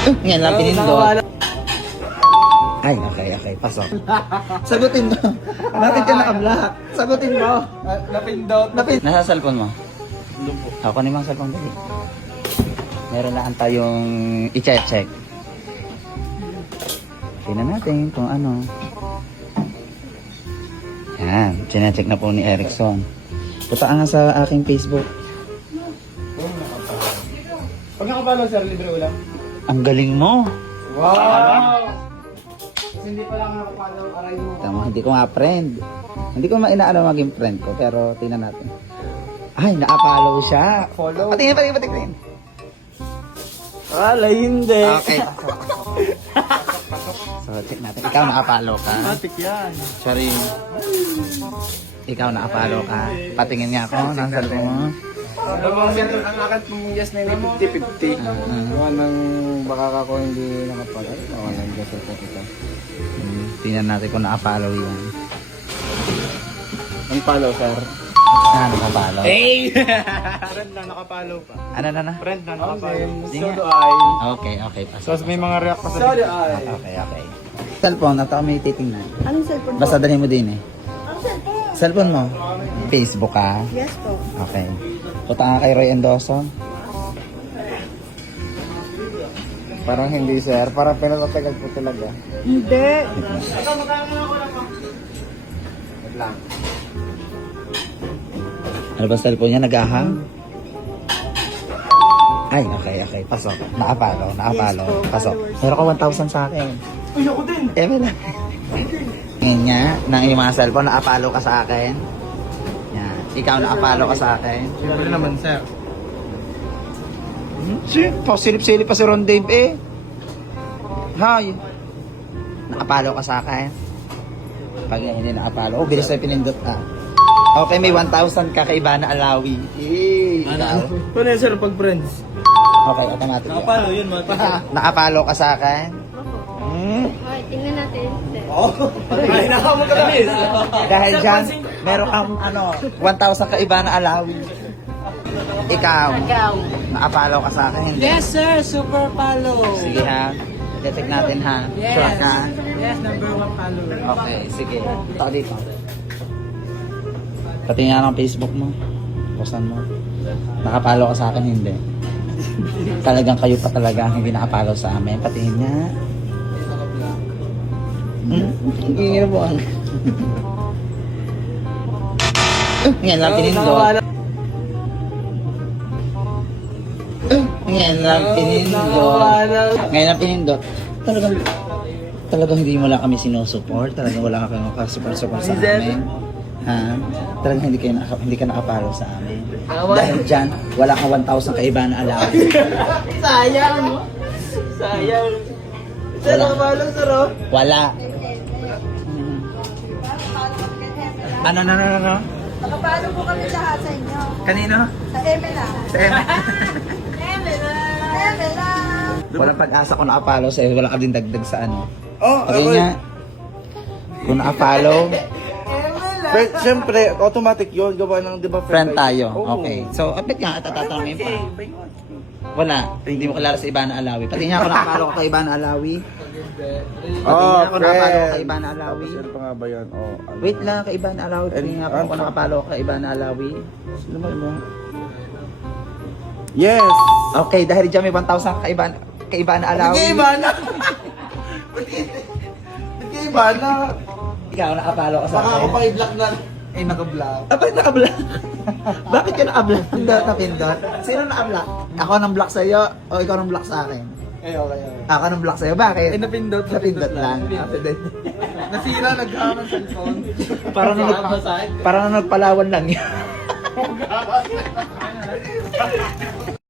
Ngayon lang pinindot. Ay, okay. Pasok. Sagutin mo. Bakit ka naka-block? Sagutin mo. Napindot. Nasa cellphone mo? Ako ni mang cellphone dali. Meron na tayong i-check. Tingnan natin kung ano. Yan, chinecheck na po ni Erickson. Punta nga sa aking Facebook. Pag nakapalo, sir, libre ulam. Ang galing mo. Wow! Hindi pa lang nakapalo, aray mo. Tama, hindi ko nga friend. Hindi ko inaano maging friend ko, pero tingnan natin. Ay, na-follow siya. Follow? Patingin. Wala, hindi. Okay. So, check natin. Ikaw naka-follow ka. Matik yan. Sorry. Ikaw naka-follow ka. Patingin nga ako. Nasa cellphone mo. Ang akat mong yes na 50-50. Gawa ng baka ako hindi nakapalo. Gawa ng yes na ito. Tingnan natin kung naka-follow yan. Ang follow, sir. Naka-follow. Hey! Friend na nakapalo pa. Ano na? Friend na nakapalo. Sige. So do I. Okay. So may mga react pa sa so do I. Okay. Cellphone, na tao may titingnan. Anong cellphone po? Basta dalhin mo din eh. Ang cellphone? Cellphone mo? Facebook ka? Yes po. Okay. Punta nga kay Roy Endoso. Parang hindi, sir. Parang pinatatagal po talaga. Hindi. Wait lang. Ano ba cellphone niya? Nag-ahang? Ay, okay. Pasok. Nakapalo. Yes po, Pasok. followers. Meron ka 1,000 sa akin. Uy, ako din! Wala. Ngayon nga, nang iyong mga cellphone, nakapalo ka sa akin. Yan. Ikaw nakapalo ka sa akin. Siyempre naman, sir. Silip-silip pa si Ron Dave eh. Hi. Nakapalo ka sa akin. Pag hindi nakapalo, bilis na pinindot ka. Okay, may 1,000 ka kay Ivana Alawi. Ikaw. Ano yun, sir, pag friends? Okay, automatic. Nakapalo yun, mga Nakapalo ka sa akin. Okay, tingnan natin. Ay, nakamot ka kami. Dahil dyan, meron kang 1,000 ka Ivana Alawi. Ikaw. Nakapalo ka sa akin. Hindi. Yes, sir. Super follow. Sige ha. Detect natin ha. Yes. Sure ka? Yes, number 1 follower. Okay, sige. Ito dito. Patingin nga ng Facebook mo. Posan mo. Nakapalo ka sa akin, hindi. Talagang kayo pa talaga ang hindi nakapalo sa amin. Patingin nga. Ingin mo ang... Ngayon lang pinindot. Ngayon lang pinindot. Talagang hindi mo lang kami sinusupport. Talagang wala ka kami support sa amin. Ha? Talagang hindi ka nakapalo sa amin. Dahil dyan, wala kang 1,000 kaiba na alaw. Sayang. Sir, nakapalo, sir, oh. Wala. Ano? Nakapalo po kami lahat sa inyo. Kanino? Sa Emela. Sa Emma. Emela. Walang pag-asa kung nakapalo sa'yo. Wala ka din dagdag sa ano. Oh, Okay nga. Kung nakapalo, Friend, siyempre, automatic yun. Gawa ng, di ba, friend tayo. Oo. Okay. So, apit nga, tatanungin pa. Wala. Hindi mo kilala sa Ivana Alawi. Pati nga ako nakapalo ka kay Ivana Alawi. Pati nga ako nakapalo ka kay Ivana Alawi. Sino pa nga ba yan? Oh, ano? Wait lang, kay Ivana Alawi. Pati nga ako nakapalo ka kay Ivana Alawi. Sino ba mo? Yes! Okay, dahil dyan may 1,000 kay Ivana Alawi. Nag-iibana! Nag-iibana! Ikaw, nakapalo ka sa Baka ako akin. pa i-block na. Eh, naka-block. Bakit naka-block? Bakit ka naka-block? Pindot na pindot. Sino naka-block? Ako nang block sa'yo o ikaw nang block sa akin? Eh, okay. Ako nang block sa'yo. Bakit? Eh, napindot. Napindot lang. Nasira, nagkaroon ng cellphone. Parang nagpalawan lang yun.